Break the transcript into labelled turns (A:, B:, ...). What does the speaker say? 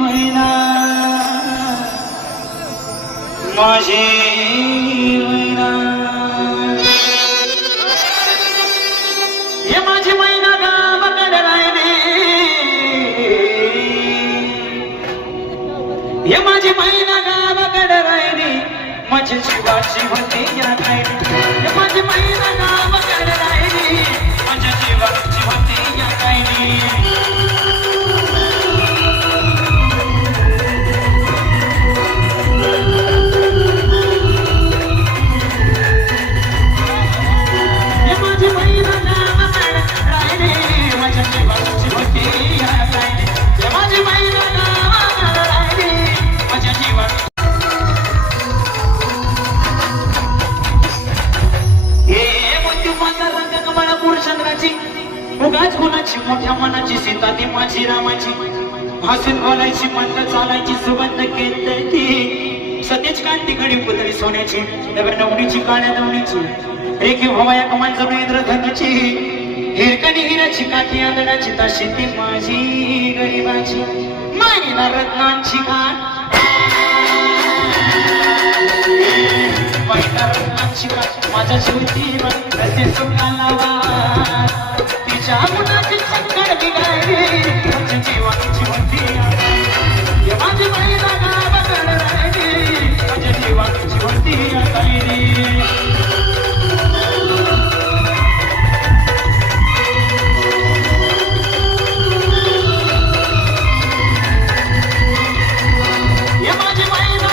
A: महिना. माझे महिना. हे माझे महिना गावाकडे राहिले. हे माझे महिना गावाकडे राहिले. माझे शिवाची होती या राहिली हे माझे महिना गावाकडे राहिले. माझ्या जीवाची होती या राहिली मनाची उगाच कोणाची मोठ्या मनाची सीता ती माझी रामाची. हसून बोलायची मंद चालायची सुगंध केंद्रती सतेज कांती घडी पुतळी सोन्याची नगर नवणीची काळ्या नवणीची रेखी भवाया कमान जणू इंद्रधनुची. हिरकणी हिराची काठी आंधळाची ताशी ती माझी गरीबाची. मायला रत्नांची काठ माझ्या शेवटी रस्ते तिच्या